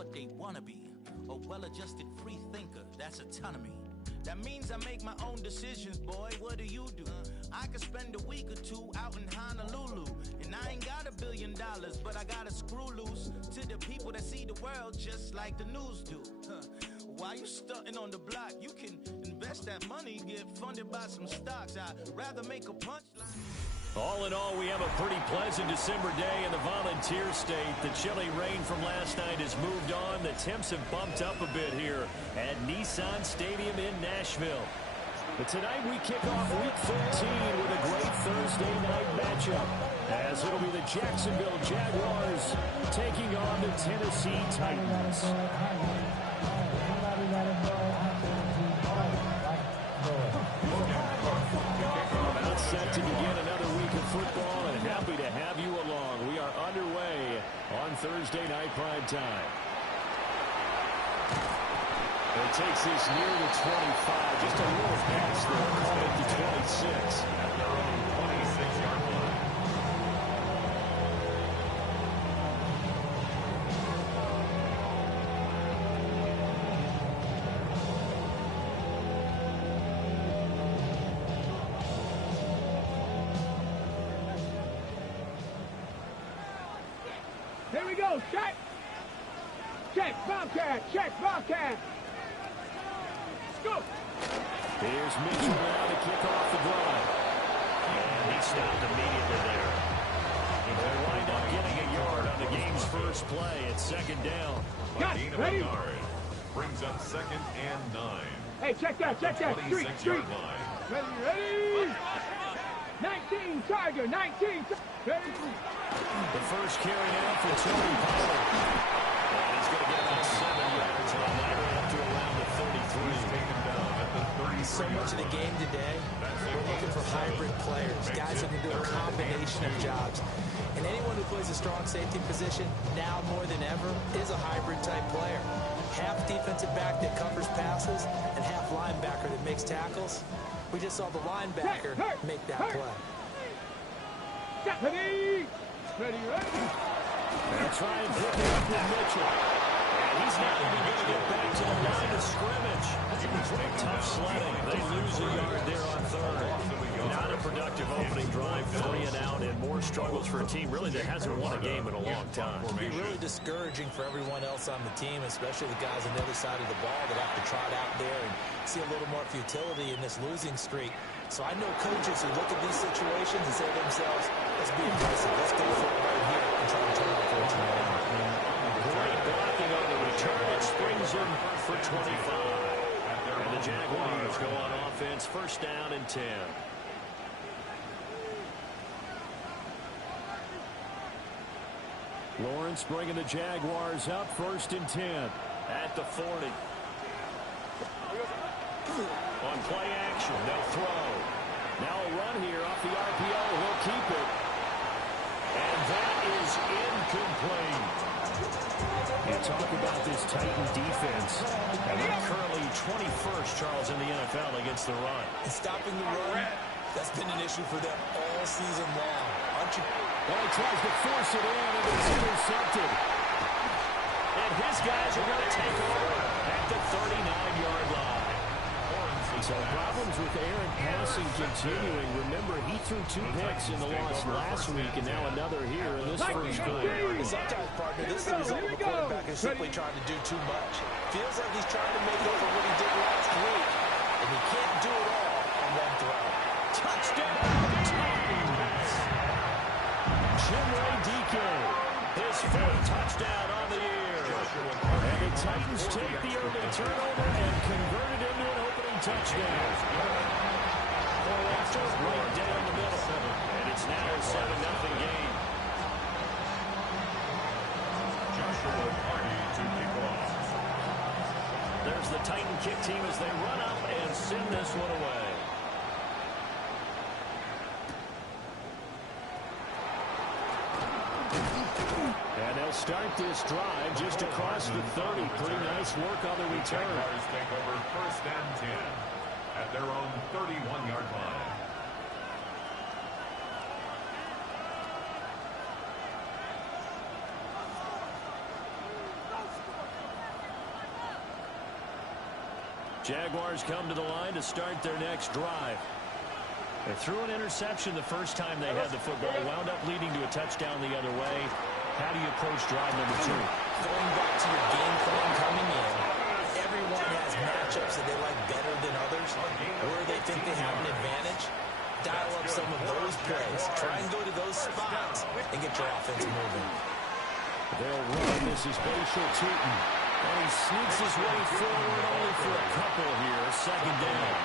what they wanna be. A well-adjusted free thinker, that's autonomy. That means I make my own decisions, boy, what do you do? I could spend a week or two out in Honolulu, and I ain't got $1 billion, but I got a screw loose to the people that see the world just like the news do. While you stunting on the block, you can invest that money, get funded by some stocks. I'd rather make a punchline. All in all, we have a pretty pleasant December day in the Volunteer State. The chilly rain from last night has moved on. The temps have bumped up a bit here at Nissan Stadium in Nashville. But tonight we kick off Week 13 with a great Thursday night matchup, as it'll be the Jacksonville Jaguars taking on the Tennessee Titans. About set to begin another week of football, and happy to have you along. We are underway on Thursday night prime time. It takes this near the 25, just a little past there, call it the 26. At their own 26-yard line. Here we go, check! Check, Bobcat, check, Bobcat! Go! Here's Mitchell now to kick off the drive. And he stopped immediately there. They'll wind up getting a yard on the game's first play. It's second down. Got it, ready? Yard brings up 2nd and 9. Hey, check that, street. Ready? 19, Tiger, 19. Ready? The first carry now for Tony Pollard. And he's going to get about 7 yards on that, up to around the 33. He's taken down at the 33. So much of the game today, we're looking for hybrid players, guys who can do a combination of jobs. And anyone who plays a strong safety position, now more than ever, is a hybrid-type player. Half defensive back that covers passes and half linebacker that makes tackles. We just saw the linebacker make that play. Ready? They'll try and pick it up with Mitchell. And he's not even going to get back to the line of scrimmage. Tough sledding. They lose a yard there on third. Not a productive opening drive, 3 and out, and more struggles for a team really that hasn't won a game in a long time. It'll be really discouraging for everyone else on the team, especially the guys on the other side of the ball that have to trot out there and see a little more futility in this losing streak. So I know coaches who look at these situations and say to themselves, let's be aggressive. Let's go for it right here and try to turn it for a Great blocking on the return. It springs him for 25. And the Jaguars go on offense, first down and 10. Lawrence bringing the Jaguars up, first and 10 at the 40. On play action, they'll throw. Now a run here off the RPO. He'll keep it. And that is incomplete. You talk about this Titan defense. And they're currently 21st, Charles, in the NFL against the run. And stopping the run, that's been an issue for them all season long. Aren't you? Well, he tries to force it in, and it's intercepted. And his guys are going to take over at the 39-yard line. So problems with Aaron passing continuing. Remember, he threw 2 picks in the loss last week, and now another here in this first game. Sometimes, partner, this is the result of a quarterback who's simply trying to do too much. Feels like he's trying to make up for what he did last week, and he can't do it all on one throw. Touchdown, Titans! Chinray DK, his 4th touchdown on the year. And the Titans take the early turnover and convert it into an opening touchdown. Right down the middle. And it's now a 7-0 game. Joshua Party to kick off. There's the Titan kick team as they run up and send this one away. And they'll start this drive just across the 30. Pretty nice work on the return. Jaguars take over 1st and 10 at their own 31-yard line. Jaguars come to the line to start their next drive. They threw an interception the first time they had the football, wound up leading to a touchdown the other way. How do you approach drive number 2? Going back to your game plan coming in, everyone has matchups that they like better than others, where they think they have an advantage. Dial up some of those plays. Try and go to those spots and get your offense moving. They'll run. This is Bashir Tootin. And he sneaks his way forward only for a couple here. Second down.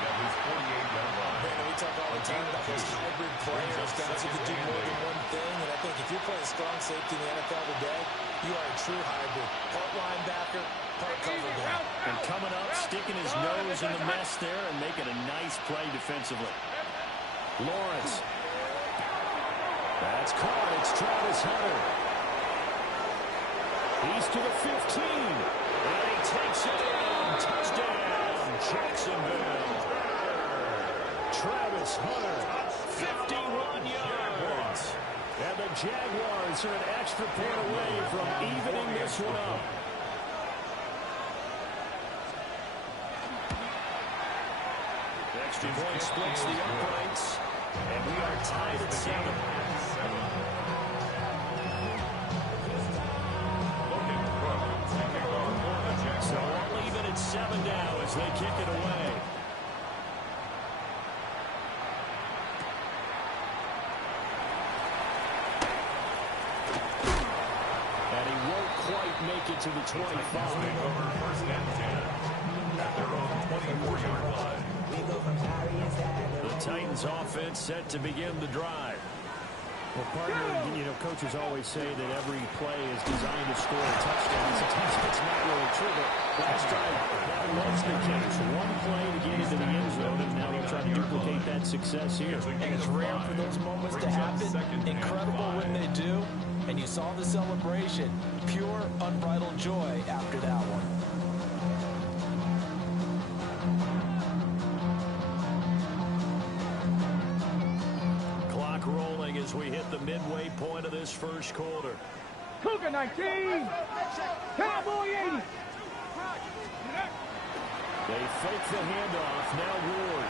Brandon, we talk all the time about those hybrid players, guys who can do more than one thing. And I think if you're playing strong safety in the NFL today, you are a true hybrid. Part linebacker, part cover guy. And coming up, sticking his nose in the mess there and making a nice play defensively. Lawrence. That's caught. It's Travis Hunter. He's to the 15. And he takes it in. Touchdown, Jacksonville. Travis Hunter, 51 yards. And the Jaguars are an extra point away from evening this one up. Extra point splits the uprights. And we are tied at 7. So all even at 7 now as they kick it away. And he won't quite make it to the 25. First and 10 at their own 24-yard line. The Titans offense set to begin the drive. Well, partner, coaches always say that every play is designed to score a touchdown. Sometimes it's not really true, but last drive, that was the case. One play to get into the end zone, and now they'll try to duplicate that success here. And it's rare for those moments to happen. Incredible when they do. And you saw the celebration. Pure, unbridled joy after that one. Rolling as we hit the midway point of this first quarter. Cougar 19. Cowboy 80. They fake the handoff. Now Ward.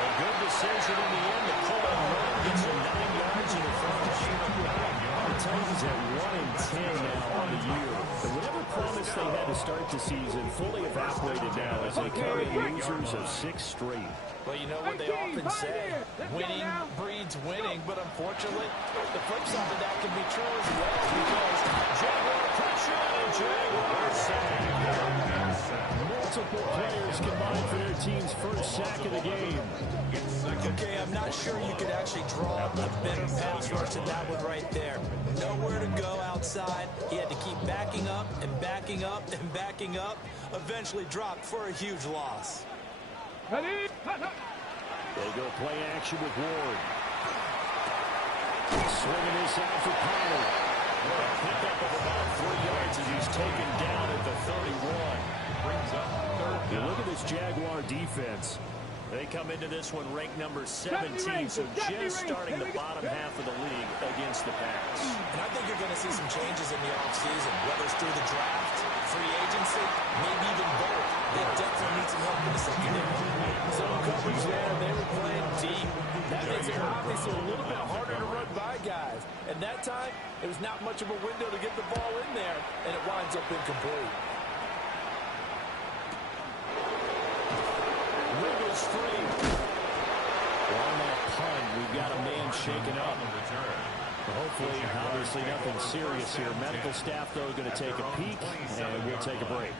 A good decision in the end to pull out Ward. Gets him 9 yards in the front. The Titans at 1-10 now on the year. But whatever promise they had to start the season fully evaporated now as they carry losers of 6 straight. Well, you know what they often say, winning breeds winning, but unfortunately, the flip side of that can be true as well, because Jaguar pressure and Jaguar sack. Multiple players combined for their team's first sack of the game. Okay, I'm not sure you could actually draw a better pass rush than that one right there. Nowhere to go outside. He had to keep backing up and backing up and backing up. Eventually dropped for a huge loss. Ready? They go play action with Ward. Swinging this out for Pollard. A pickup of about 3 yards as he's taken down at the 31. Brings up third You down. look at this Jaguar defense. They come into this one ranked number 17, so just starting the bottom half of the league against the pass. And I think you're going to see some changes in the offseason, whether it's through the draft, free agency, maybe even both. They definitely need some help in the secondary. Zone coverage there, they were playing deep. That makes it obviously a little bit harder to run by guys. And that time, there was not much of a window to get the ball in there, and it winds up incomplete. Wiggles free. On that punt, we've got a man shaken up. Hopefully, obviously nothing serious here. Medical staff, though, going to take a peek, and we'll take a break.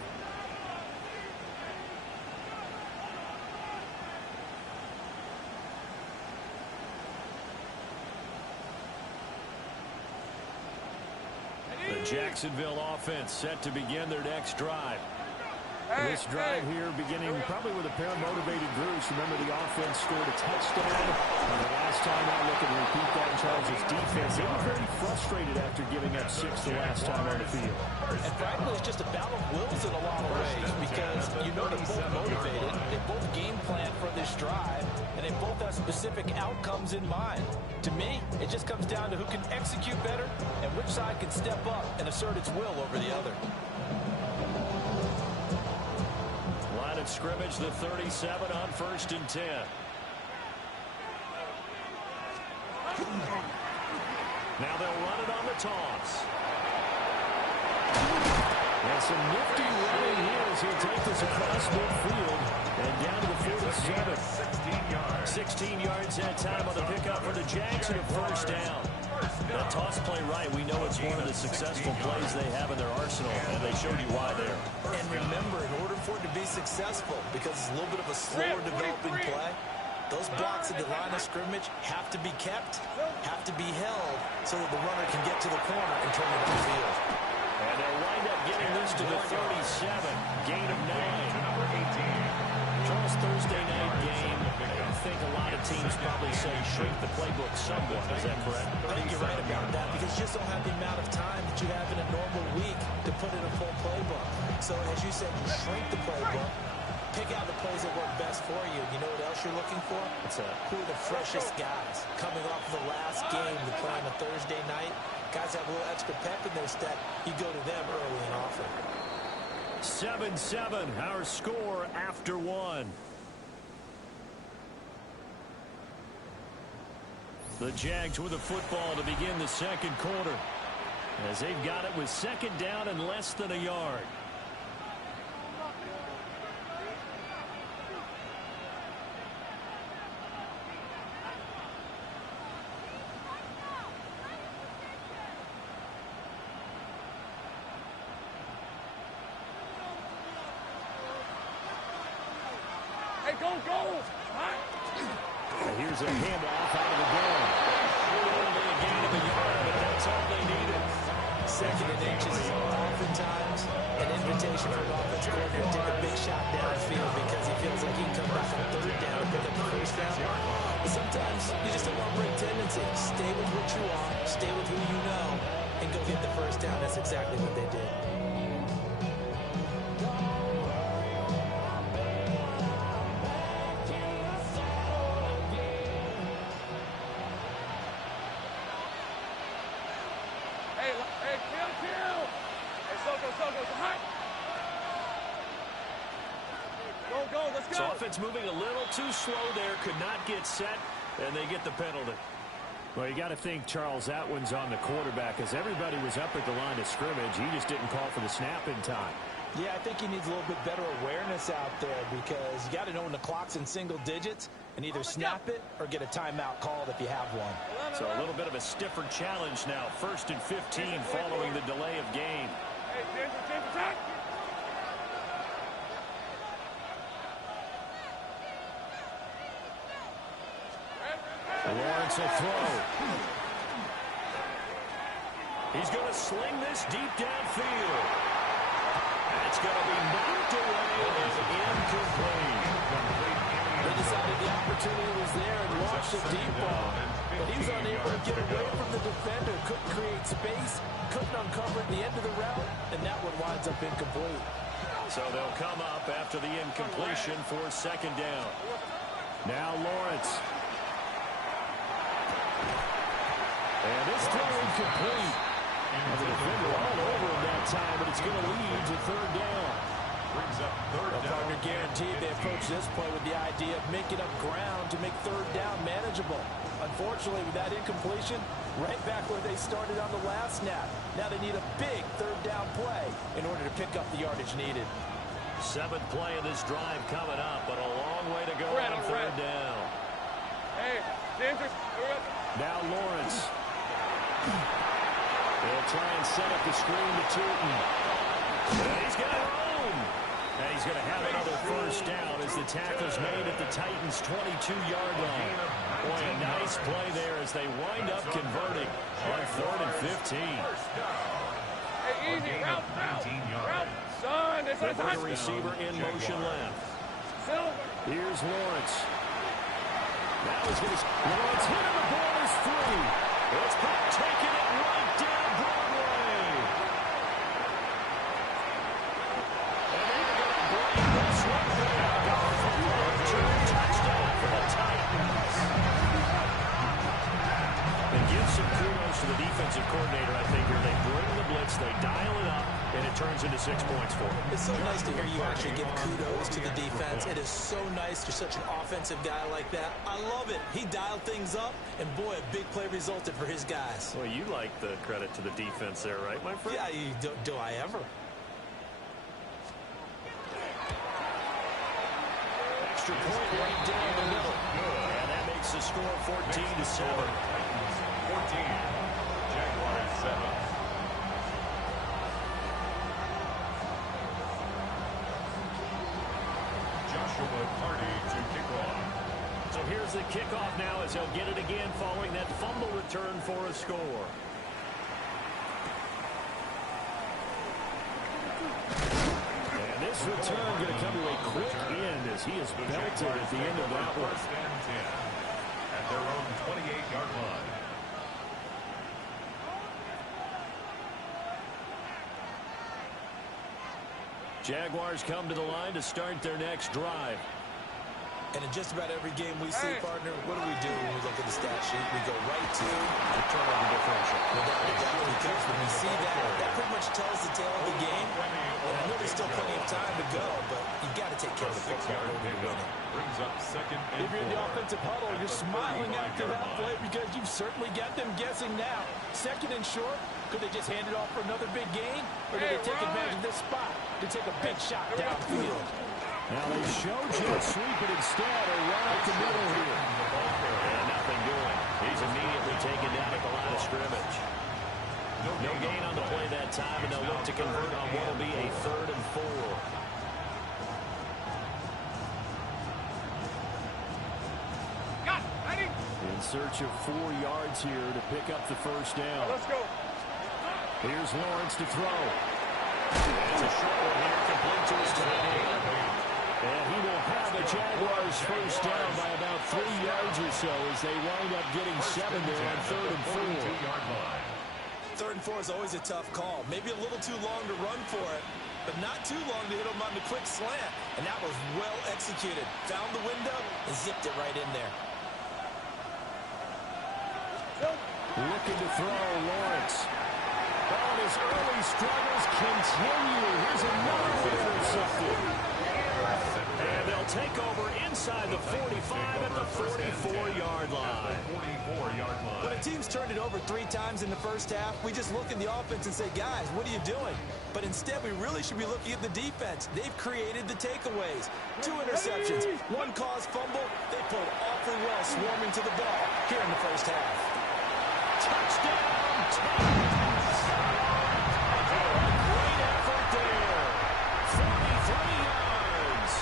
The Jacksonville offense set to begin their next drive. This drive here beginning probably with a pair of motivated groups. Remember, the offense scored a touchdown. And the last time out, look at repeat that in Charles' defense. They were very frustrated after giving up 6 the last time on the field. And frankly, it's just a battle of wills in a lot of ways, because you know they're both motivated, they both game plan for this drive, and they both have specific outcomes in mind. To me, it just comes down to who can execute better and which side can step up and assert its will over the other. at scrimmage, the 37 on 1st and 10. Now they'll run it on the toss. And some nifty running here as he'll take this across midfield and down to the 47. 16 yards that time on the pickup for the Jags and a first down. That toss play right, we know it's one of the successful plays they have in their arsenal, and they showed you why there. And remember, in order for it to be successful, because it's a little bit of a slower developing play, those blocks at the line of scrimmage have to be kept, have to be held, so that the runner can get to the corner and turn it upfield. And they'll wind up getting this to the 37, gain of 9. Charles, Thursday night game, I think a lot of teams probably say shrink the playbook somewhat. Is that correct? I think you're right about that, because you just don't have the amount of time that you have in a normal week to put in a full playbook. So as you said, you shrink the playbook, pick out the plays that work best for you. You know what else you're looking for? Who are the freshest guys coming off the last game to play on a Thursday night? Guys have a little extra pep in their step. You go to them early and often. 7-7, our score after 1. The Jags with the football to begin the second quarter, as they've got it with second down and less than a yard. Here's a handoff out of the game. Only a gain of a yard, but that's all they needed. Second and inches is oftentimes an invitation for an offense coordinator to take a big shot downfield because he feels like he can come back on third down and pick up the first down. But sometimes you just don't want to break tendency. Stay with what you are, stay with who you know, and go get the first down. That's exactly what they did. So offense moving a little too slow there, could not get set, and they get the penalty. Well, you got to think, Charles, that one's on the quarterback, as everybody was up at the line of scrimmage. He just didn't call for the snap in time. Yeah, I think he needs a little bit better awareness out there, because you got to know when the clock's in single digits and either snap it or get a timeout called if you have one. So a little bit of a stiffer challenge now. 1st and 15 following the delay of game. Lawrence will throw. He's going to sling this deep downfield. That's going to be knocked away and incomplete. They decided the opportunity was there and launched a deep ball, but he was unable to get away from the defender, couldn't create space, couldn't uncover at the end of the route, and that one winds up incomplete. So they'll come up after the incompletion for second down. Now Lawrence. And this throw incomplete. And the defender all over him that time, but it's going to lead to third down. Brings up third down. Partner guaranteed they approach this play with the idea of making up ground to make third down manageable. Unfortunately, with that incompletion, right back where they started on the last snap. Now they need a big third down play in order to pick up the yardage needed. 7th play of this drive coming up, but a long way to go on third down. Hey, Ginger. Now Lawrence. They'll try and set up the screen to Tootin. And he's got it home. And he's going to have another first down as the tackle's made at the Titans' 22-yard line. Boy, a nice play there as they wind up converting on 3rd and 15. Hey, easy, route, son. It's a receiver in motion left. Here's Lawrence. Now he's going to... Lawrence hit him. The ball is free. It's back, taking it right down Broadway. And they're going to bring this one back off of a return touchdown for the Titans. And give some kudos to the defensive coordinator, I think, here. They bring the blitz, they dial it up, and it turns into 6 points for him. It's so nice to hear you actually give kudos to the defense. It is so nice. You're such an offensive guy like that. I love it. He dialed things up, and boy, a big play resulted for his guys. Well, you like the credit to the defense there, right, my friend? Yeah, do I ever? Extra point right down the middle. And that makes the score 14-7. 14. Jaguars 7. Joshua Party to kick off. So here's the kickoff now as he'll get it again following that fumble return for a score. And this return going to come to a quick end as he is belted at the end of that one. First and 10 at their own 28-yard line. Jaguars come to the line to start their next drive. And in just about every game we see, partner, what do we do when we look at the stat sheet? We go right to the turnover differential. Without a doubt, because when we see that, that pretty much tells the tale of the game. And I know there's still plenty of time to go, but you got to take care of the football when you win it. Brings up second and If you're in the offensive huddle, you're smiling after that play because you've certainly got them guessing now. Second and short, could they just hand it off for another big gain? Or did they take advantage of this spot to take a big shot downfield? Now they show jet sweep, but instead a run up the middle here. And nothing doing. He's immediately taken down at the line of scrimmage. No gain on the play that time, and they'll look to convert on what will be a 3rd and 4. In search of 4 yards here to pick up the first down. Let's go. Here's Lawrence to throw. It's a short one here, complete to his tight end. And he will have the Jaguars first down by about 3 yards or so as they wind up getting 7 there on 3rd and 4. 3rd and 4 is always a tough call. Maybe a little too long to run for it, but not too long to hit him on the quick slant. And that was well executed. Found the window and zipped it right in there. Looking to throw, Lawrence. Oh, his early struggles continue. Here's another one intercepted. And they'll take over inside the 45 at the 44-yard line. When a team's turned it over 3 times in the first half, we just look at the offense and say, guys, what are you doing? But instead, we really should be looking at the defense. They've created the takeaways. 2 interceptions, 1 caused fumble. They played awfully well swarming to the ball here in the first half. Touchdown, Titans! Great effort there. 43 yards.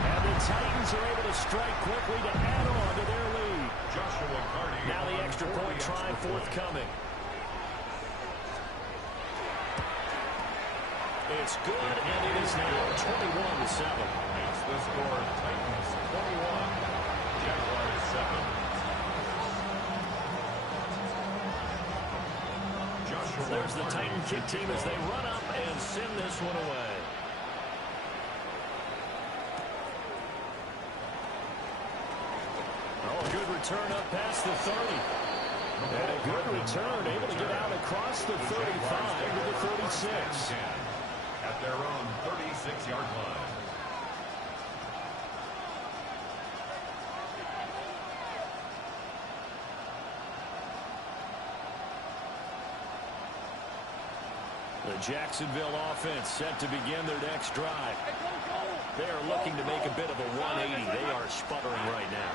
And the Titans are able to strike quickly to add on to their lead. Joshua Carney. Now the extra point try forthcoming. It's good, and it is now 21-7. It's the score, Titans 21, Jaguars 7. There's the Titan kick team as they run up and send this one away. Oh, a good return up past the 30. And a good return, able to get out across the 35 to the 36. At their own 36-yard line. The Jacksonville offense set to begin their next drive. They are looking to make a bit of a 180. They are sputtering right now.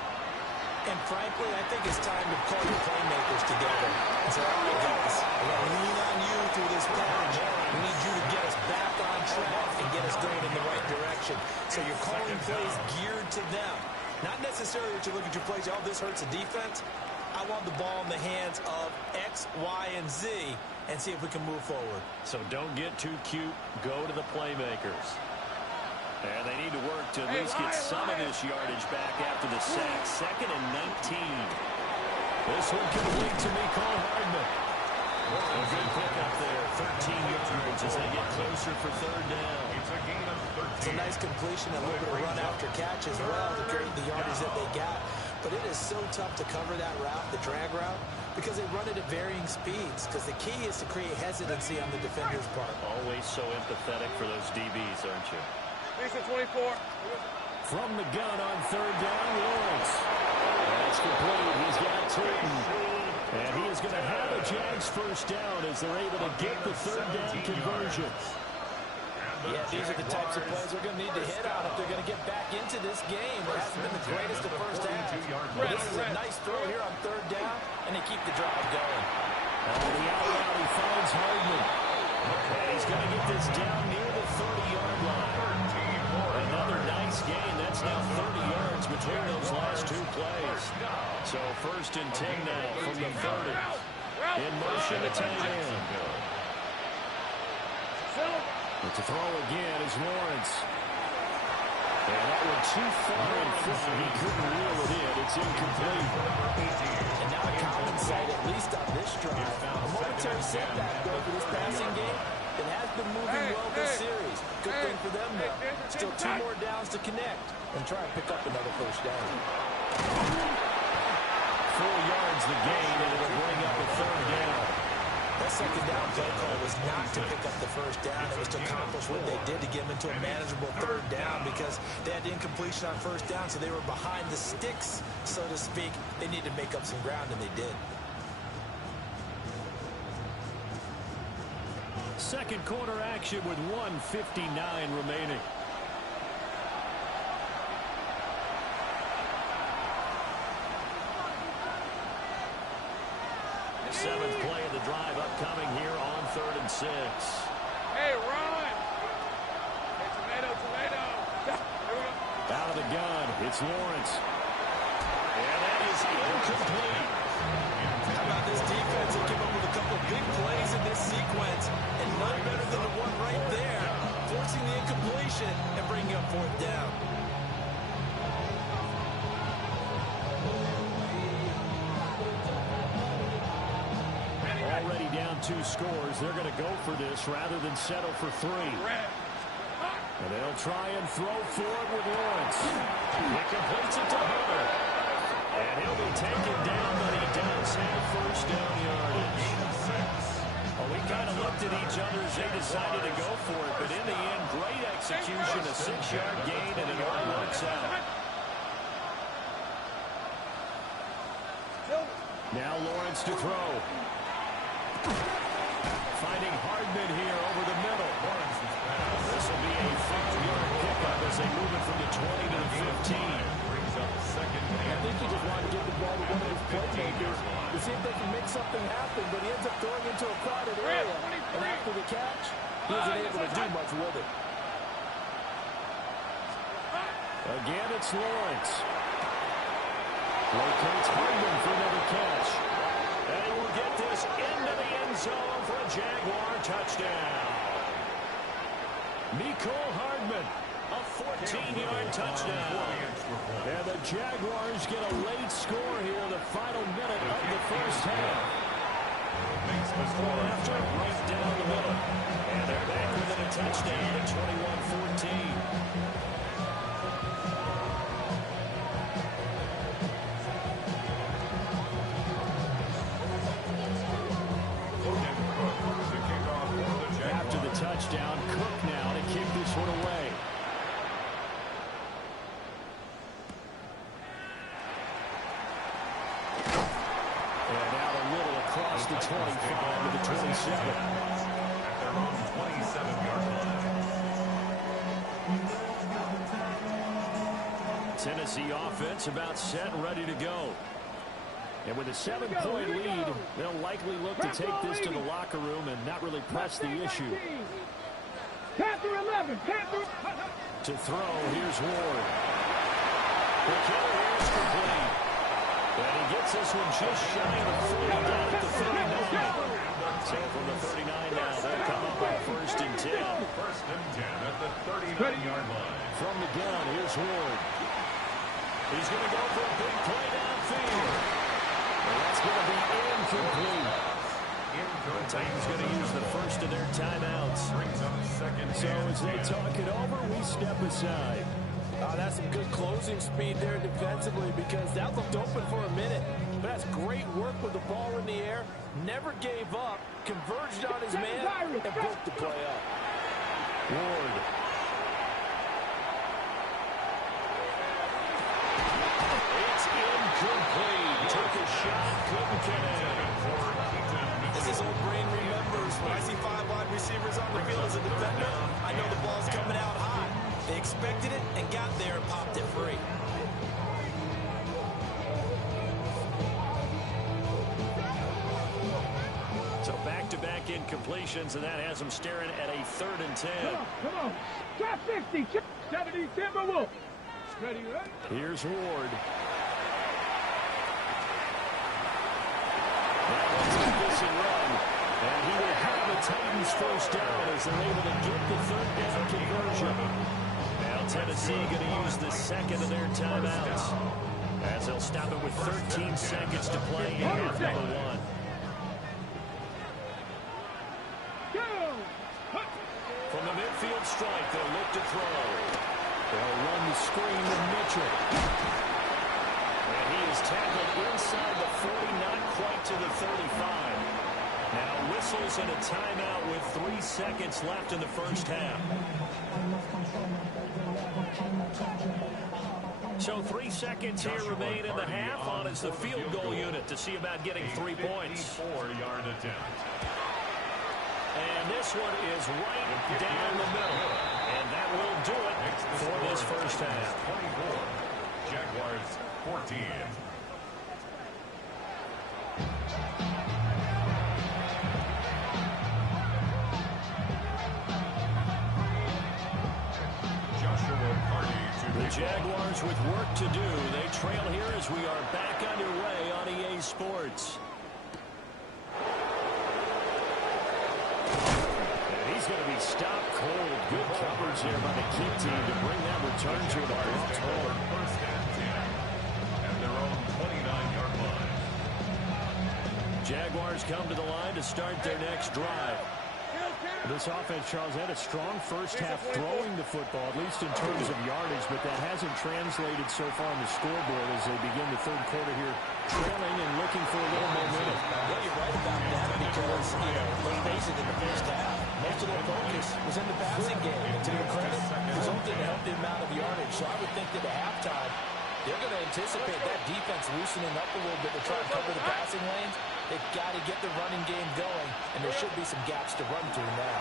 And frankly, I think it's time to call your playmakers together and say, all right, guys, we're going to lean on you through this patch. We need you to get us back on track and get us going in the right direction. So you're calling plays geared to them. Not necessarily that you look at your plays, oh, this hurts the defense. I want the ball in the hands of X, Y, and Z and see if we can move forward. So don't get too cute. Go to the playmakers. And they need to work to at least get some of this yardage back after the sack. 2nd and 19. This one complete to Mecole Hardman. A good pickup there. 13 yards as they get closer for 3rd down. It's a gain of 13. It's a nice completion, a little bit of run after catch as well to create the yardage that they got. but it is so tough to cover that route, the drag route, because they run it at varying speeds, because the key is to create hesitancy on the defender's part. Always so empathetic for those DBs, aren't you? Lisa 24. From the gun on third down, Lawrence. That's complete. He's got Turton. And he is going to have a Jags first down as they're able to get the third down conversion. Yeah, these are the types of plays they're going to need to hit on if they're going to get back into this game. It hasn't been the greatest of first half. This is a nice throw here on third down, and they keep the drive going. On the out route, he finds Hardman. And he's going to get this down near the 30-yard line. Another nice gain. That's now 30 yards between those last two plays. So first and 10 now from the 30. In motion to tight end. But to throw again is Lawrence. And that went too far in front. He couldn't reel it in. It's incomplete. And now a common sight, at least on this drive. A momentary setback, though, for this passing game. It has been moving well this series. Good thing for them, though. Still 2 more downs to connect and try and pick up another first down. 4 yards the gain, and it'll bring up a third down. That second down play call was not to pick up the first down. It was to accomplish what they did to get them into a manageable third down because they had the incompletion on first down, so they were behind the sticks, so to speak. They needed to make up some ground, and they did. Second quarter action with 1:59 remaining. The 7th play of the drive upcoming here on 3rd and 6. Hey, run! Hey, tomato. Out of the gun, it's Lawrence. And that is incomplete. How about this defense? They came up with a couple big plays in this sequence, and none better than the one right there, forcing the incompletion and bringing up 4th down. Already down 2 scores. They're going to go for this rather than settle for 3. And they'll try and throw forward with Lawrence. He completes it to Hunter. And he'll be taken down, but he does have first down yardage. Well, we kind of looked at each other as they decided to go for it, but in the end, great execution, a 6-yard gain, and it all works out. Now Lawrence to throw. Finding Hardman here over the middle. This will be a 5-yard pickup as they move it from the 20 to the 15. I think he just wanted to give the ball to one of his playmakers to see if they can make something happen, but he ends up throwing into a crowded area. And after the catch, he wasn't able to do much with it. Again, it's Lawrence. Locates Hardman for another catch. And he will get this into the end zone for a Jaguar touchdown. Mecole Hardman, a 14-yard touchdown. And the Jaguars get a late score here in the final minute of the first half. Before after, right down the middle. And they're back within a touchdown at 21-14. After the touchdown, Cook now to kick this one away. And out a little across the 25 to the 27. At their own 27-yard line. Tennessee offense about set and ready to go. And with a 7-point lead, they'll likely look to take this to the locker room and not really press the issue. Panther 11. To throw, here's Ward. The kill here is complete. And he gets this one just shy of the 40 down at the 39. So from the 39 now, they'll come up on 1st and 10. First and 10 at the 39-yard line. From the gun, here's Ward. He's going to go for a big play downfield. And that's going to be incomplete. The Titans going to use the first of their timeouts. Brings up second. So as they talk it over, we step aside. That's some good closing speed there defensively because that looked open for a minute. But that's great work with the ball in the air. Never gave up. Converged on his man and broke the play up. Ward. It's incomplete. Took a shot, couldn't get it. As his old brain remembers, when I see 5 wide receivers on the field as a defender, I know the ball's coming out high. They expected it and got there and popped it free. So back-to-back incompletions, and that has them staring at a 3rd and 10. Come on. Drop 60. 70, Timberwolves. Ready, right? Here's Ward. Now let's get this and run. And he will have the Titans first down as they're able to get the 3rd down conversion. Now Tennessee going to use the 2nd of their timeouts as they'll stop it with 13 seconds to play in half number 1. From the midfield strike, they'll look to throw. They'll run the screen with Mitchell. And he is tackled inside the 40, not quite to the 35. Now whistles and a timeout with 3 seconds left in the first half. So 3 seconds here remain in the half on as the field goal unit to see about getting 3 points. 4-yard attempt. And this one is right down the middle. And that will do it for this first half. 24. Jaguars 14. The Jaguars with work to do. They trail here as we are back underway on EA Sports. And he's going to be stopped cold. Good coverage there by the key team to bring that return to the ball. First and 10 at their own 29-yard line. Jaguars come to the line to start their next drive. This offense, Charles, had a strong first half throwing the football, at least in terms of yardage, but that hasn't translated so far on the scoreboard as they begin the 3rd quarter here, trailing and looking for a little momentum. Yeah, you're right about that because, let's face it, in the first half, most of their focus was in the passing game. And to their credit, the result didn't help the amount of yardage. So I would think that at halftime, they're going to anticipate that defense loosening up a little bit to try to cover the passing lanes. They've got to get the running game going, and there should be some gaps to run through now.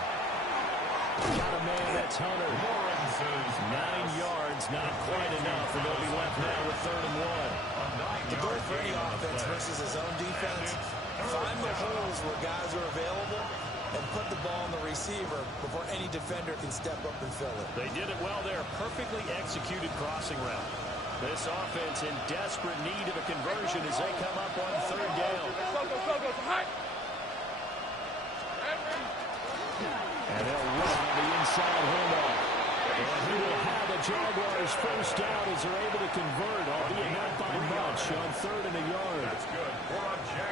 Got a man, that's Hunter. 9 yards, not quite enough, and they'll be left now with 3rd and 1. The goal for any offense versus his own defense, find the holes where guys are available and put the ball on the receiver before any defender can step up and fill it. They did it well there. Perfectly executed crossing route. This offense in desperate need of a conversion as they come up on 3rd down. And they'll run on the inside handoff. And he will have the Jaguars first down as they're able to convert, albeit not by much, on 3rd and a yard. That's good.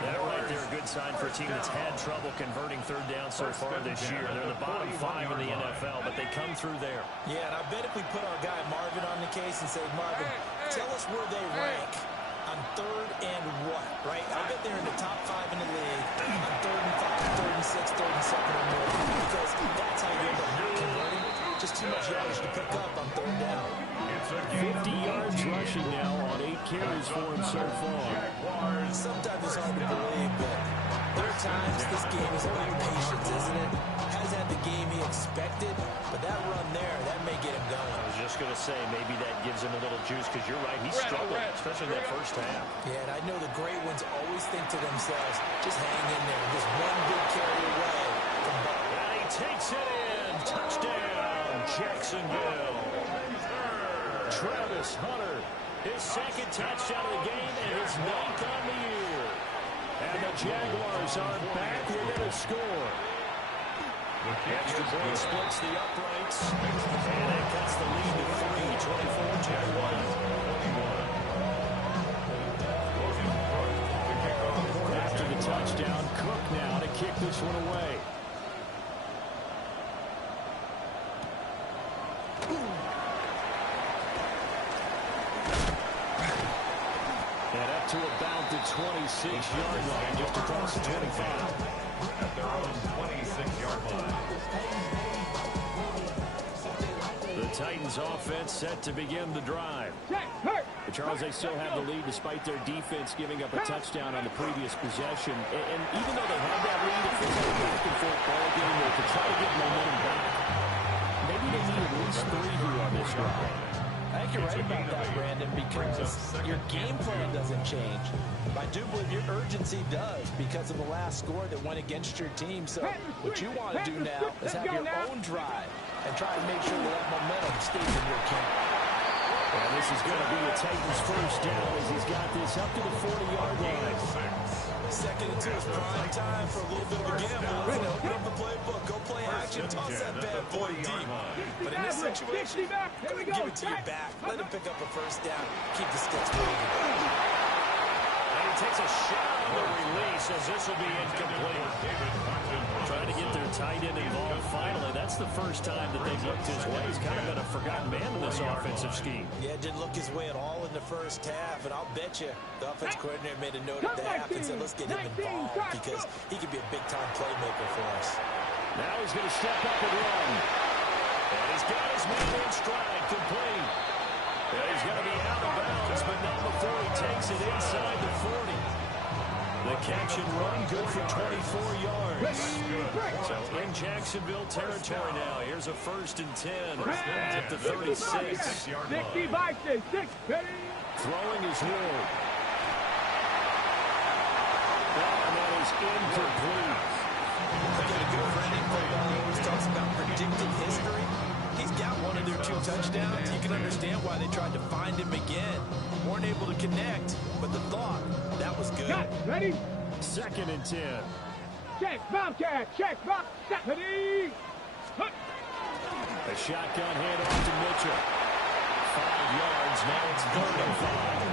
That right there, a good sign for a team that's had trouble converting 3rd down so far this year. They're the bottom 5 in the NFL, but they come through there. Yeah, and I bet if we put our guy Marvin on the case and say, Marvin, tell us where they rank on 3rd and what, right? I bet they're in the top 5 in the league on 3rd and 5, 3rd and 6, 3rd and 2nd or more, because that's how you end up not converting. Just too much yardage to pick up on 3rd down. 50 yards rushing now on 8 carries for him so far. Sometimes it's hard to believe, but there are times this game is about patience, isn't it? Has had the game he expected, but that run there, that may get him going. I was just going to say, maybe that gives him a little juice, because you're right, he struggled, especially in that first half. Yeah, and I know the great ones always think to themselves, just hang in there, just one big carry away from Bob. And he takes it in. Touchdown, Jacksonville. Travis Hunter, his 2nd touchdown of the game and his 9th on the year. And the Jaguars are back within a score. Extra point splits the uprights, and it cuts the lead to 3, 24-21. After the touchdown, Cook now to kick this one away. to about the 26-yard line, just across the 25. At their own 26-yard line. The Titans offense set to begin the drive. But Charles, they still have the lead despite their defense giving up a touchdown on the previous possession. And even though they had that lead, it feels like a back-and-forth ball game there to try to get momentum back. Maybe they need at least 3 here on this drive. I think you're right about that, Brandon, because your game plan doesn't change. I do believe your urgency does because of the last score that went against your team. So what you want to do now is have your own drive and try and make sure that momentum stays in your camp. And this is going to be a Titans first down as he's got this up to the 40-yard line. Second and 2 is prime time for a little bit of a gamble. Open up the playbook, go play action, toss that bad boy deep. But in this situation, go and give it to your back. Let him pick up a first down. Keep the sticks moving. And he takes a shot on the release as this will be incomplete. Trying to get their tight end involved finally. That's the first time that they've looked his way. He's kind of been a forgotten man in this offensive scheme. Yeah, didn't look his way at all in the first half. And I'll bet you the offense coordinator made a note of the half and said, let's get him involved because he could be a big-time playmaker for us. Now he's going to step up and run. And he's got his man in stride, complete. And he's going to be out of bounds, but not before he takes it inside the 40. The catch and run good for 24 yards. So in Jacksonville territory now. Here's a 1st and 10 at the 36. 65-6. Throwing his Ward. And that is incomplete. Look at a good friend. He always talks about predicting history. He's got one of their 2 touchdowns. You can understand why they tried to find him again. Weren't able to connect, but the thought, that was good. Ready? 2nd and 10. Check, Bobcat. Check, Bobcat. Ready? A shotgun handoff to Mitchell. 5 yards. Now it's 3rd and 5.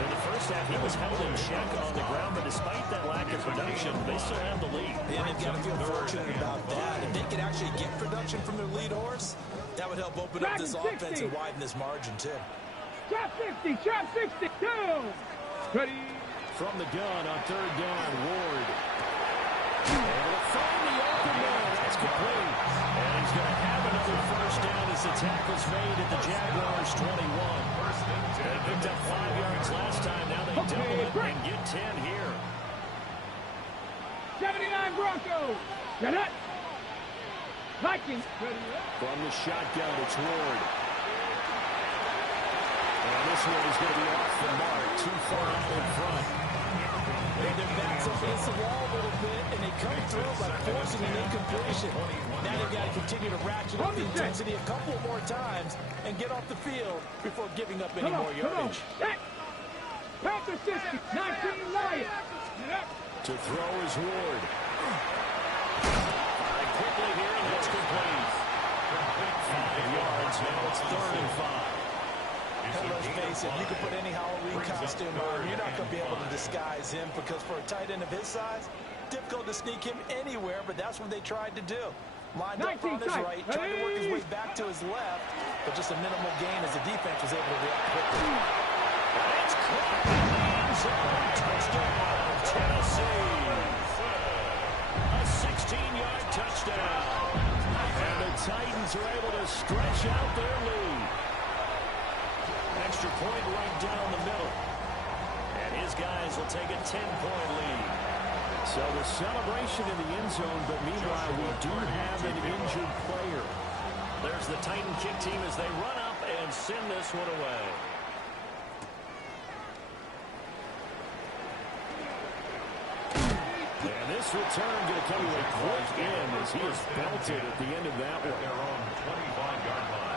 In the first half, he was held in check on the ground, but despite that lack of production, they still have the lead. And they've got to feel fortunate about that. If they could actually get production from their lead horse, that would help open up this offense and widen this margin, too. Trap 50, trap 60, down. Ready? From the gun on 3rd down, Ward. Able to find the open man. That's complete. And he's going to have another first down as the tackle's made at the Jaguars' 21. They picked up 5 yards last time. Now they double it and get 10 here. 79 Broncos. Get it. Vikings. From the shotgun, it's Ward. And this one is going to be off the mark. Too far out in front. Their backs up against the wall a little bit, and they come through by forcing an incompletion. Now they've got to continue to ratchet up the intensity a couple more times and get off the field before giving up any more yardage. Panther 60, 19 Lions. To throw is Ward. Firing quickly here, and that's complete. 5 yards, now it's 3rd and 5. Let's face it, you can put any Halloween costume on. You're not going to be able to disguise him because for a tight end of his size, difficult to sneak him anywhere, but that's what they tried to do. Lined up on his right, tried to work his way back to his left, but just a minimal gain as the defense was able to react quickly. It's caught in the end zone. Touchdown, Tennessee. A 16-yard touchdown. And the Titans are able to stretch out their lead. Extra point right down the middle. And his guys will take a 10-point lead. So the celebration in the end zone, but meanwhile we do have an injured player. There's the Titan kick team as they run up and send this one away. And this return going to come to a quick end as he is belted at the end of that one. Their own 25-yard line.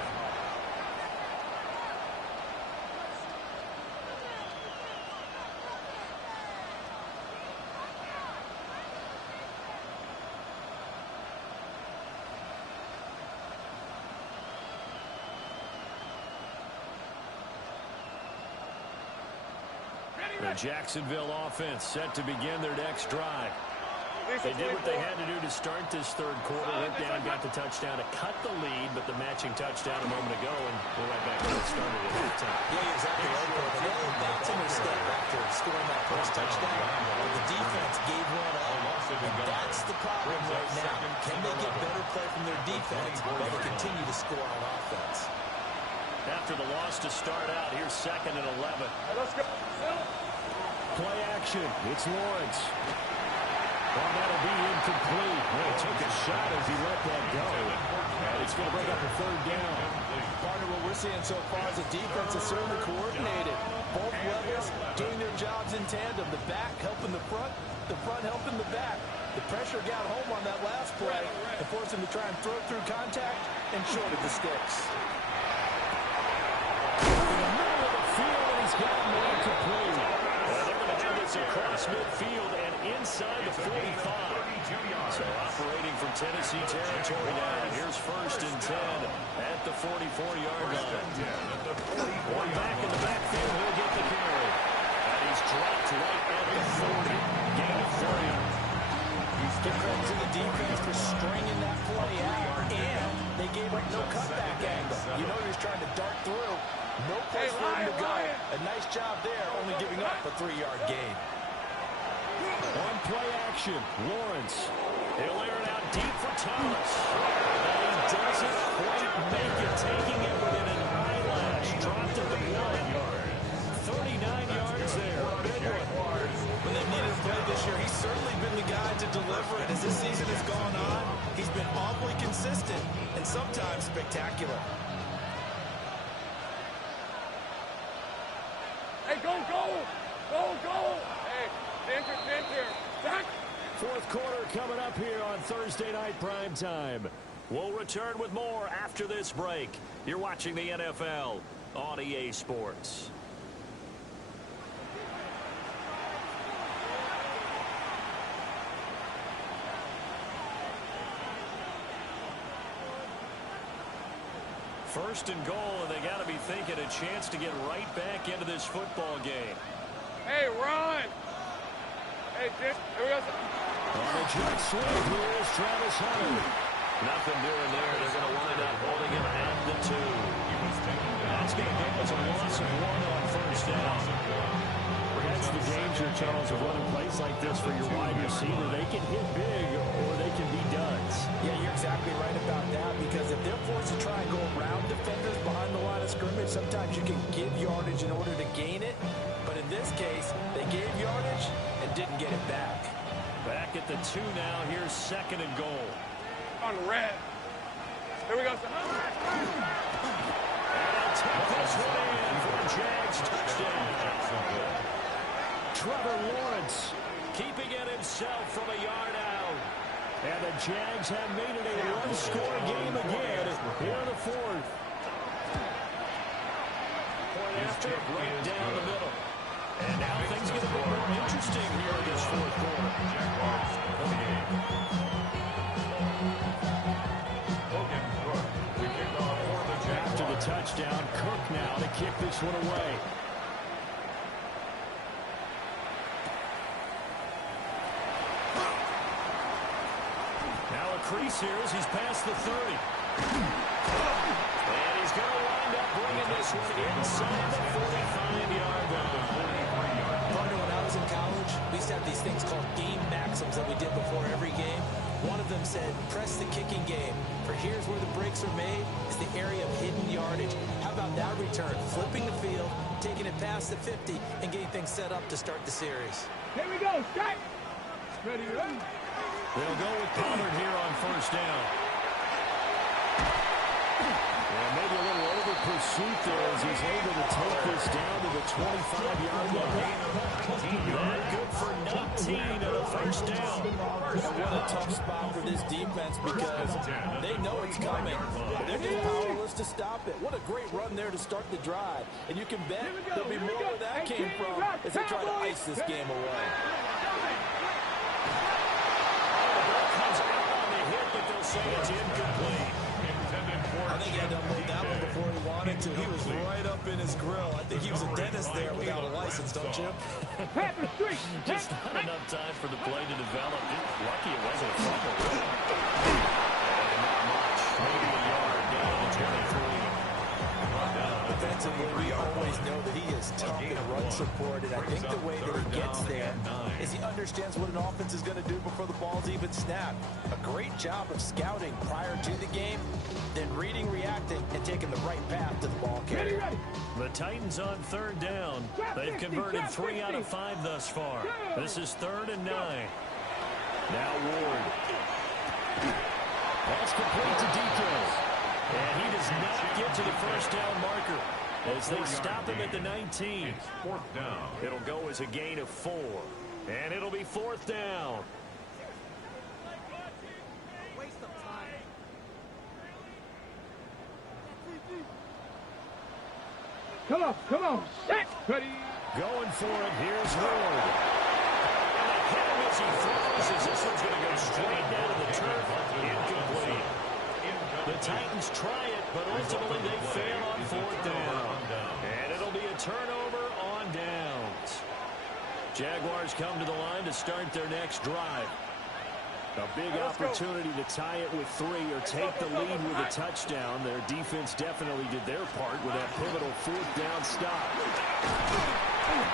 The Jacksonville offense set to begin their next drive. They did what they had to do to start this third quarter. Went down, got the touchdown to cut the lead, but the matching touchdown a moment ago, and we're right back where it started at halftime. Yeah, exactly right. They're bouncing their step after scoring that first touchdown. The defense gave one up. And that's the problem right now. Can they get better play from their defense while they continue to score on offense? After the loss to start out, here's 2nd and 11. Let's go. Play action. It's Lawrence. Well, that'll be incomplete. Well, he took a shot as he let that go. And it's going to bring up a 3rd down. Partner, what we're seeing so far is the defense is certainly coordinated. Both levels doing their jobs in tandem. The back helping the front helping the back. The pressure got home on that last play and forced him to try and throw through contact and shorted the sticks. In the middle of the field, and he's got him incomplete. Well, they're going to have this across midfield and inside the 45. So operating from Tennessee territory now. Here's 1st and 10 at the 44-yard line. One back in the backfield. He'll get the carry. And he's dropped right at the 40. Gain of 3. Give credit to the defense for stringing that play out, and they gave up no cutback angle. You know he was trying to dart through. No place for him to go. A nice job there, only giving up a 3-yard gain. On play action, Lawrence. He'll air it out deep for Thomas. And he doesn't quite make it, taking it within an eyelash. Dropped at the 1. 39 yards there. Big one. When they've needed to play this year, he's certainly been the guy to deliver it. As this season has gone on, he's been awfully consistent and sometimes spectacular. Hey, go, go! Go, go! Hey, Tinker. Back! 4th quarter coming up here on Thursday night prime time. We'll return with more after this break. You're watching the NFL on EA Sports. First and goal, and they got to be thinking a chance to get right back into this football game. Hey, run! Hey, here we go. On a jet sweep, here's Travis Hunter. Nothing doing there. They're going to wind up holding him at the 2. That's going to go as a loss of 1 on 1st down. That's the danger, Charles, of running plays like this for your wide receiver. They can hit big or they can be duds. Yeah, you're exactly right about that, because if they're forced to try and go around defenders behind the line of scrimmage, sometimes you can give yardage in order to gain it. But in this case, they gave yardage and didn't get it back. Back at the 2 now. Here's 2nd and goal. On red. Here we go. And tap this one in for a Jags touchdown. Trevor Lawrence keeping it himself from a yard out. And the Jags have made it a one-score game again here in the 4th. Point after, right down the middle. And now things get a bit more interesting here in this 4th quarter. After the touchdown, Cook now to kick this one away. Crease here as he's past the 30. And he's going to wind up bringing this one inside the 45-yard line. Partner, when I was in college, we used to have these things called game maxims that we did before every game. One of them said, press the kicking game. For here's where the breaks are made, is the area of hidden yardage. How about that return? Flipping the field, taking it past the 50, and getting things set up to start the series. Here we go, strike! Ready, ready. They'll go with Pollard here on 1st down. And maybe a little over pursuit there as he's able to take this down to the 25-yard line. Not good for 19 at a 1st down. What a tough spot for this defense, because they know it's coming. They're just powerless to stop it. What a great run there to start the drive. And you can bet there'll be more where that came from as they try to ice this game away. Say it's incomplete. Intended for I think he had to unload that one before he wanted to. He was right up in his grill. I think he was a dentist there without a license, don't you? Just not enough time for the play to develop. Lucky it wasn't a fumble. Not much. Maybe a yard down to 23. Defensively, we always know that he is tough in run support, and I think the way that he gets there is he understands what an offense is going to do before the ball's even snapped. A great job of scouting prior to the game, then reading, reacting, and taking the right path to the ball carrier. The Titans on third down. They've converted 3 out of 5 thus far. This is 3rd and 9. Now Ward. That's complete to DK. And he does not get to the first down marker as they stop him at the 19. It'll go as a gain of 4. And it'll be 4th down. Come on, set, buddy. Going for it, here's Ward. And they hit him as he throws as this one's going to go straight down to the turf. Incomplete. The Titans try it, but ultimately they fail on 4th down. And it'll be a turnover on downs. Jaguars come to the line to start their next drive. A big opportunity to tie it with 3 or take the lead with a touchdown. Their defense definitely did their part with that pivotal 4th down stop.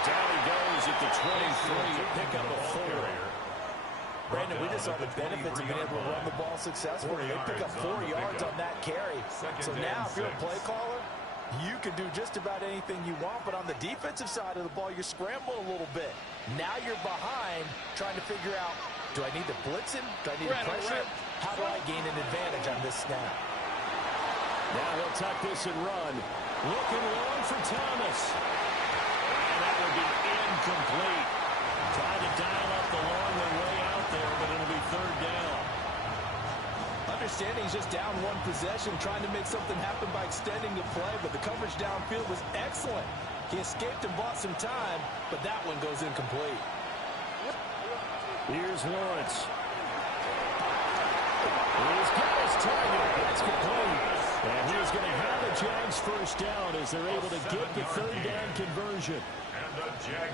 Down he goes at the 23 to pick up a 4. Brandon, we just saw the benefits of being able to run the ball successfully. They pick up 4 yards on that carry. So now, if you're a play caller, you can do just about anything you want. But on the defensive side of the ball, you're scrambling a little bit. Now you're behind, trying to figure out, do I need to blitz him? Do I need to pressure him? How do I gain an advantage on this snap? Now he'll tuck this and run. Looking long for Thomas. And that would be incomplete. Tried to dial up the long way out there, but it'll be 3rd down. Understanding he's just down 1 possession, trying to make something happen by extending the play, but the coverage downfield was excellent. He escaped and bought some time, but that one goes incomplete. Here's Lawrence. He's got his target. That's complete. And he's going to have a Jags first down as they're able to get the 3rd down conversion. I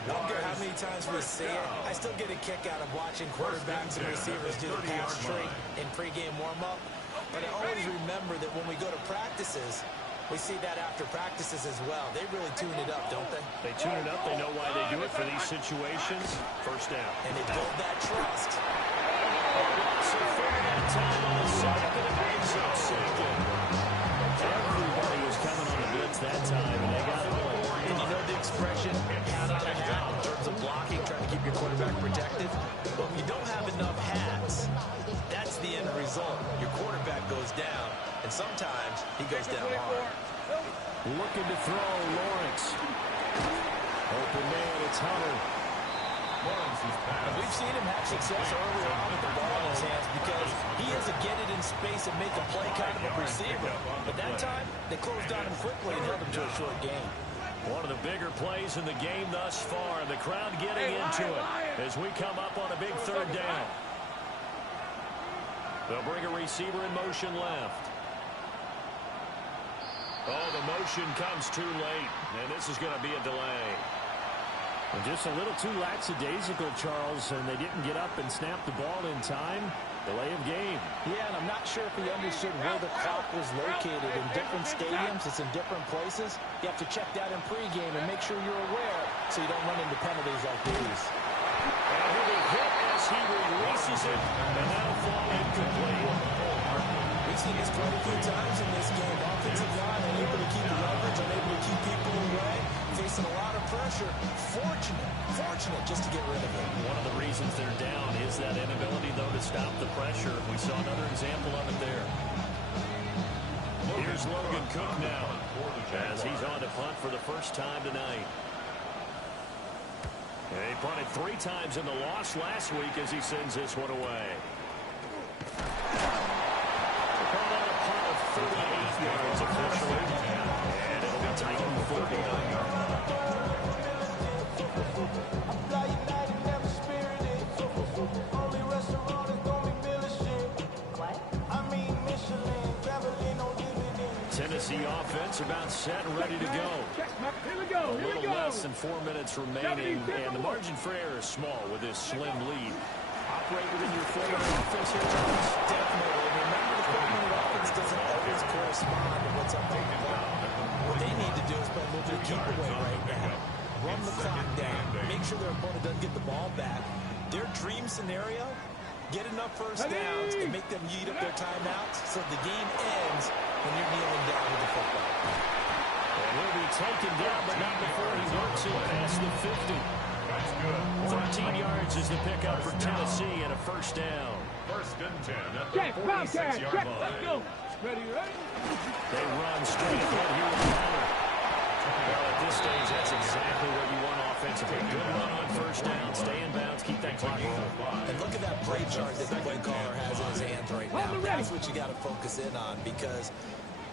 don't care how many times we see it. I still get a kick out of watching quarterbacks and receivers do the pass tree in pregame warm-up. But I always remember that when we go to practices, we see that after practices as well. They really tune it up, don't they? They tune it up. They know why they do it for these situations. First down. And they build that trust. So third down time on the second, and it brings up second. Everybody was coming on the blitz that time, and they got it all. And you know the expression, hat on a hat, in terms of blocking, trying to keep your quarterback protected. But when you don't have enough hats, that's the end result. Your quarterback goes down, and sometimes he goes down hard. Looking to throw, Lawrence. Open man, it's Hunter. And we've seen him have success earlier on with the ball in his hands because he is a get it in space and make a play kind of a receiver. But that time, they closed on him quickly and held him to a short game. One of the bigger plays in the game thus far. The crowd getting into it as we come up on a big 3rd down. They'll bring a receiver in motion left. Oh, the motion comes too late, and this is going to be a delay. And just a little too lackadaisical, Charles, and they didn't get up and snap the ball in time. Delay of game. Yeah, and I'm not sure if he understood where the clock was located. In different stadiums, it's in different places. You have to check that in pregame and make sure you're aware so you don't run into penalties like these. And he'll be hit as he releases it, and that'll fall incomplete. We've seen this quite a few times in this game. Offensive line unable to keep the leverage, unable to keep people away, facing a lot of pressure. Fortunate just to get rid of it. One of the reasons they're down is that inability, though, to stop the pressure. We saw another example of it there. Here's Logan Cook now as he's on to punt for the first time tonight. And he punted 3 times in the loss last week as he sends this one away. Called out a punt of 38 yards officially. And it'll be Titan football. Tennessee offense about set and ready to go. Here we go. A little less than 4 minutes remaining, and the margin for error is small with this slim lead. Operate within your 4-minute offense here, Thomas. Definitely. Remember, the 4-minute offense doesn't always correspond to what's up on the clock. What they need to do is play a little bit of keep away right now. Run the clock down. Make sure their opponent doesn't get the ball back. Their dream scenario, get enough first downs and make them eat up their timeouts so the game ends when you're kneeling down with the football. And he'll be taken down, but not before he works it past the 50. 13 yards is the pickup for Tennessee and a first down. First and 10 at the 46-yard line. Ready? They run straight ahead here with the counter. Well, at this stage, that's exactly what you want offensively. Good run on first down, stay in bounds, keep that clock rolling. And look at that play chart that the play caller has in his hands right now. That's what you got to focus in on, because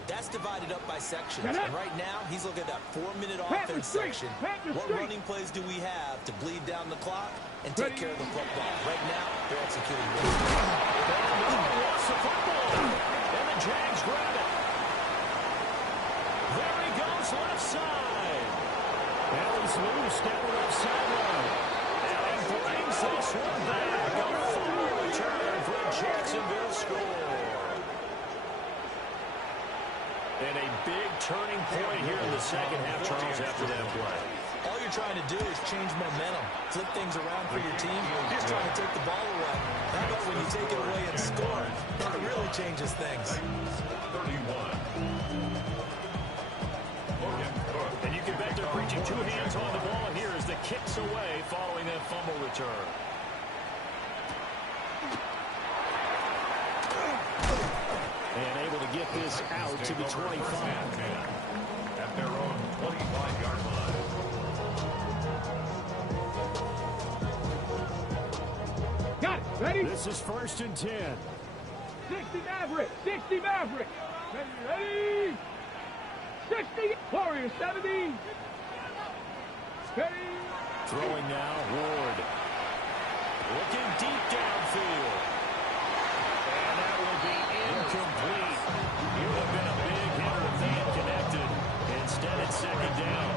that's divided up by sections. And right now, he's looking at that 4-minute offense section. What running plays do we have to bleed down the clock and take care of the football? Right now, they're executing really well. Lost the football, and the Jags grab it. There he goes, left side. Allen's loose down the left sideline. And he brings this one back. A full return for a Jacksonville score. And a big turning point here in the second half, Charles, after that play. All you're trying to do is change momentum, flip things around for your team. You're just trying to take the ball away. How about when you take it away and score? That really changes things. 31. And you can bet they're preaching two hands on the ball here as the kick's away following that fumble return. And able to get this out to the 25. At their own 25-yard line. Got it. Ready? This is first and 10. 60 Maverick. 60 Maverick. Ready? 60. Warriors 70. Ready? Throwing now, Ward. Looking deep downfield. And that will be incomplete. It would have been a big hitter if they had connected. Instead, it's second down.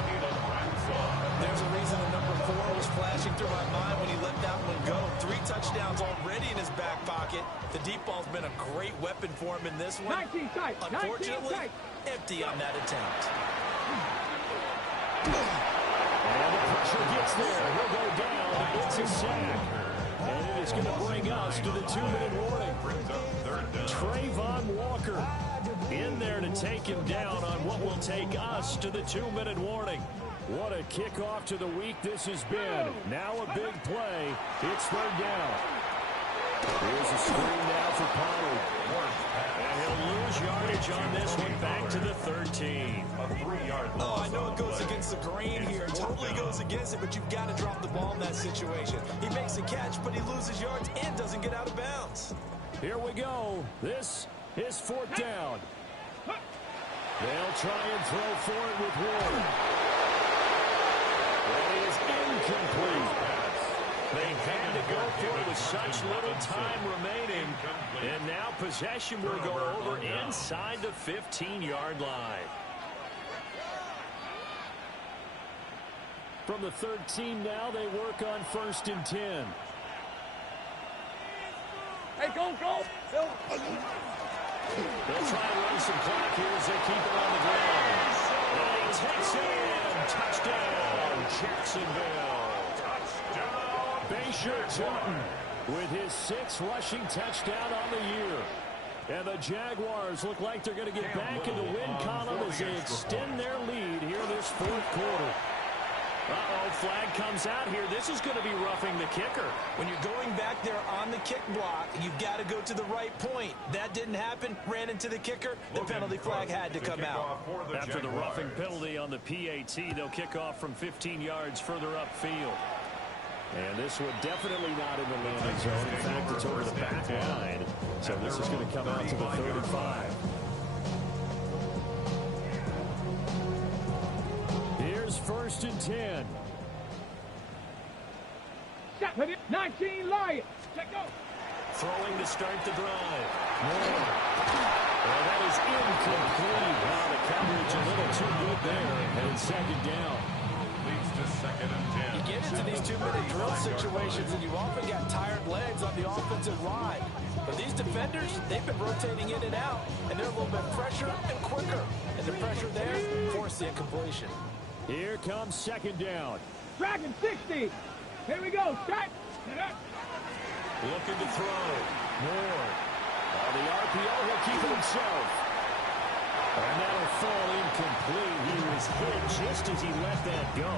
There's a reason the number 4 was flashing through my mind when he let that one go. 3 touchdowns already in his back pocket. The deep ball's been a great weapon for him in this one. 19 tight. Unfortunately, empty on that attempt. And the pressure gets there. He'll go down. It's a sack. And it is going to bring us to the 2-minute warning. Trayvon Walker in there to take him down on what will take us to the 2-minute warning. What a kickoff to the week this has been. Now a big play. It's third down. Here's a screen now for Pollard. And he'll lose yardage on this one back to the 13. A 3-yard loss. Oh, I know it goes against the grain here. It totally goes against it, but you've got to drop the ball in that situation. He makes a catch, but he loses yards and doesn't get out of bounds. Here we go. This is fourth down. They'll try and throw for it with Ward. That is incomplete. They had to go for it with such little time remaining. And now possession will go over inside the 15-yard line. From the 13 now, they work on first and 10. Hey, go. They'll try and run some clock here as they keep it on the ground. And he takes it in. Touchdown, Jacksonville. Basher Jordan with his 6th rushing touchdown on the year. And the Jaguars look like they're going to get back in the win column as they extend their lead here this fourth quarter. Uh-oh, flag comes out here. This is going to be roughing the kicker. When you're going back there on the kick block, you've got to go to the right point. That didn't happen. Ran into the kicker. The penalty flag had to come out. After the roughing penalty on the PAT, they'll kick off from 15 yards further upfield. And this one definitely not in the landing zone. In fact, it's over the back line. So this is going to come out to the 35. Here's first and 10. 19 Lions. Check go. Throwing to start the drive. And that is incomplete. second down. Leads to 2nd and 10. You get into these 2-minute drill situations, and you often got tired legs on the offensive line. But these defenders, they've been rotating in and out, and they're a little bit fresher and quicker. And the pressure there forced the incompletion. Here comes second down. Dragon 60. Here we go. Strike. Looking to throw. Moore. On the RPO, he'll keep it himself. And that'll fall incomplete. He was hit just as he let that go.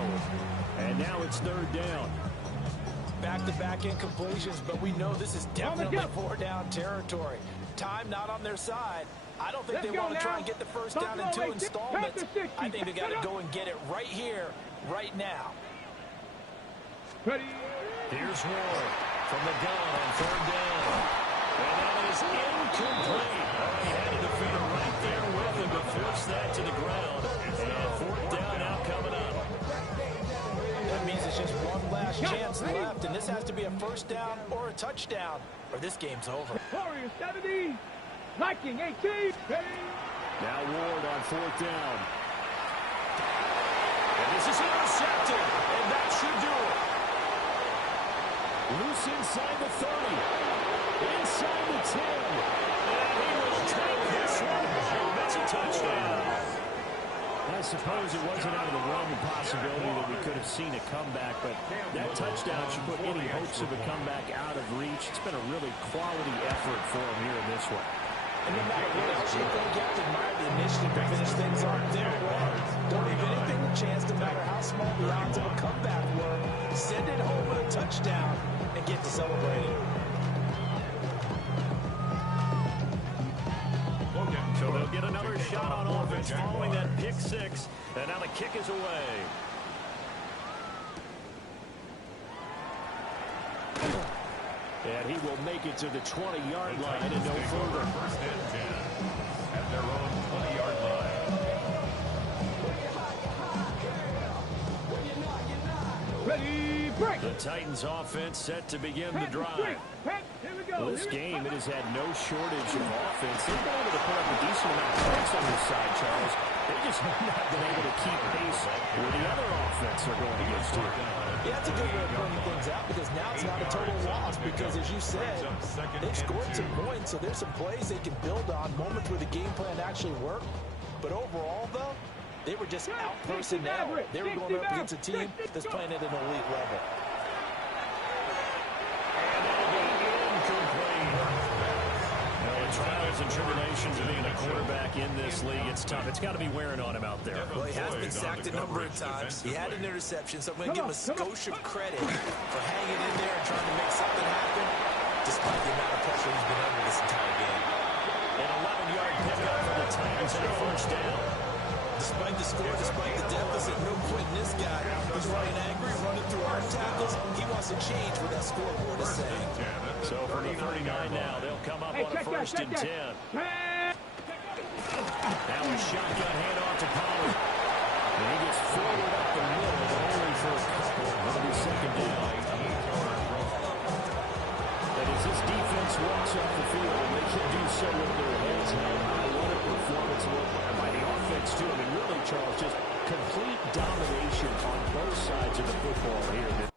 And now it's third down. Back-to-back incompletions, but we know this is definitely 4-down territory. Time not on their side. I don't think they want to try and get the first down in 2 installments. I think they got to go and get it right here, right now. Ready. Here's Ward from the gun on third down. And that is incomplete. He had a defender right there with him to force that to the ground. And fourth down now coming up. That means it's just one last chance left, and this has to be a first down or a touchdown, or this game's over. Warriors 70. Viking 18. Now Ward on fourth down. And this is intercepted, and that should do it. Loose inside the 30. Inside the 10. And he will take this one. That's a touchdown. I suppose it wasn't out of the realm of possibility that we could have seen a comeback, but that touchdown should put any hopes of a comeback out of reach. It's been a really quality effort for him here in this one. And no matter what else you think, you have to admire the initiative to finish things off. There it was. Don't leave anything to chance, no matter how small the odds of a comeback were. Send it home with a touchdown and get to celebrating. So they'll get another shot on offense following that pick six. And now the kick is away. And he will make it to the 20-yard line and no further. First and 10 at their own 20-yard line. Ready, break. The Titans offense set to begin the drive. Here we go. Well, this game, it has had no shortage of offense. They've been able to put up a decent amount of points on this side, Charles. They just have not been able to keep pace with the other offense they're going against here. Yeah, that's a good way of pointing things out, because now it's not a total loss, because as you said, they've scored some points, so there's some plays they can build on, moments where the game plan actually worked. But overall, though, they were just out-personnel. They were going up against a team that's playing at an elite level. And that'll be incomplete. The trials and tribulations of being a quarterback in this league, it's tough. It's got to be wearing on him out there. Well, he has been sacked a number of times. He had an interception, so I'm going to give him a skosh of credit for hanging in there and trying to make something happen, despite the amount of pressure he's been under this entire game. An 11-yard pickup for the Titans and a first down. Despite the score, despite the deficit, no quitting this guy. He's running angry, running through hard tackles. He wants to change what that scoreboard is saying. So from the 39 now, they'll come up on a first and 10. Now a shotgun handoff to Pollard. And he gets forward up the middle, but only for a couple. That'll be second down. And as this defense walks off the field, they can do so with their heads held high. What a performance by the offense, too. I mean, really, Charles, just complete domination on both sides of the football here.